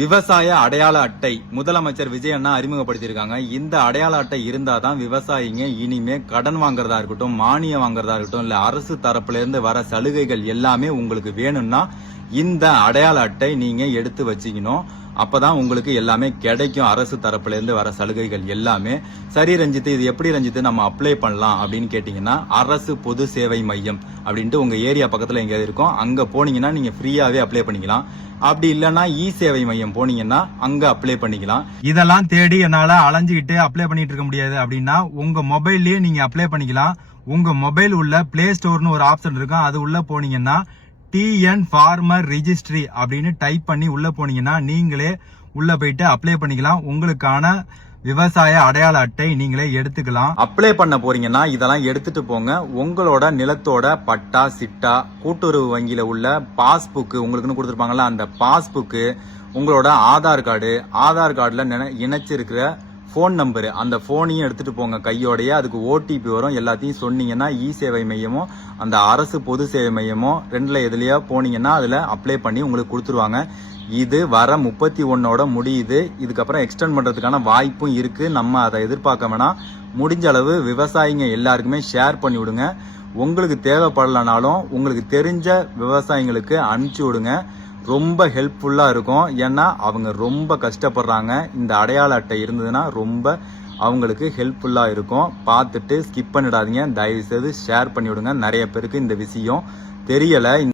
விவசாய அடையாள அட்டை முதலமைச்சர் விஜய் அண்ணா அறிமுகப்படுத்தியிருக்காங்க. இந்த அடையாள அட்டை இருந்தாதான் விவசாயிங்க இனிமே கடன் வாங்குறதா இருக்கட்டும், மானியம் வாங்குறதா இருக்கட்டும், இல்ல அரசு தரப்புல இருந்து வர சலுகைகள் எல்லாமே உங்களுக்கு வேணும்னா இந்த அடையாள அட்டை நீங்க எடுத்து வச்சுக்கணும். அப்பதான் உங்களுக்கு எல்லாமே கிடைக்கும். அரசு தரப்புல இருந்து வர சலுகைகள் எல்லாமே. சரி ரஞ்சித், இது எப்படி ரஞ்சித் நம்ம அப்ளை பண்ணலாம் அப்படின்னு கேட்டீங்கன்னா, அரசு பொது சேவை மையம் அப்படின்ட்டு உங்க ஏரியா பக்கத்துல எங்கேயாவது இருக்கும், அங்க போனீங்கன்னா நீங்க ஃப்ரீயாவே அப்ளை பண்ணிக்கலாம். அப்படி இல்லைன்னா இ சேவை மையம் போனீங்கன்னா அங்க அப்ளை பண்ணிக்கலாம். இதெல்லாம் தேடி என்னால அலைஞ்சுக்கிட்டு அப்ளை பண்ணிட்டு இருக்க முடியாது அப்படின்னா உங்க மொபைல்லயே நீங்க அப்ளை பண்ணிக்கலாம். உங்க மொபைல் உள்ள பிளே ஸ்டோர்னு ஒரு ஆப்ஷன் இருக்கும், அது உள்ள போனீங்கன்னா டிஎன் ஃபார்மர் ரிஜிஸ்ட்ரி அப்படின்னு டைப் பண்ணி உள்ள போனீங்கன்னா நீங்களே உள்ள போயிட்டு அப்ளை பண்ணிக்கலாம். உங்களுக்கான விவசாய அடையாள அட்டை நீங்களே எடுத்துக்கலாம். அப்ளை பண்ண போறீங்கன்னா இதெல்லாம் எடுத்துட்டு போங்க. உங்களோட நிலத்தோட பட்டா, சிட்டா, கூட்டுறவு வங்கியில உள்ள பாஸ்புக் உங்களுக்குன்னு கொடுத்துருப்பாங்கல்ல, அந்த பாஸ்புக்கு, உங்களோட ஆதார் கார்டுல இணைச்சிருக்கிற போன் நம்பரு, அந்த போனையும் எடுத்துட்டு போங்க கையோடைய. அதுக்கு ஓடிபி வரும். எல்லாத்தையும் சொன்னீங்கன்னா இ சேவை மையமோ அந்த அரசு பொது சேவை மையமோ ரெண்டுல எதுலயா போனீங்கன்னா அதுல அப்ளை பண்ணி உங்களுக்கு கொடுத்துருவாங்க. இது வர 31 முடியுது. இதுக்கப்புறம் எக்ஸ்டெண்ட் பண்றதுக்கான வாய்ப்பும் இருக்கு. நம்ம அதை எதிர்பார்க்க வேணாம். முடிஞ்ச அளவு விவசாயிங்க எல்லாருக்குமே ஷேர் பண்ணி விடுங்க. உங்களுக்கு தேவைப்படலனாலும் உங்களுக்கு தெரிஞ்ச விவசாயிங்களுக்கு அனுப்பிச்சு விடுங்க. ரொம்ப ஹெல்ப்ஃபுல்லா இருக்கும். ஏன்னா அவங்க ரொம்ப கஷ்டப்படுறாங்க. இந்த அடையாள அட்டை இருந்ததுன்னா ரொம்ப அவங்களுக்கு ஹெல்ப்ஃபுல்லா இருக்கும். பார்த்துட்டு ஸ்கிப் பண்ணிடாதீங்க. தயவு செய்து ஷேர் பண்ணி விடுங்க. நிறைய பேருக்கு இந்த விஷயம் தெரியல.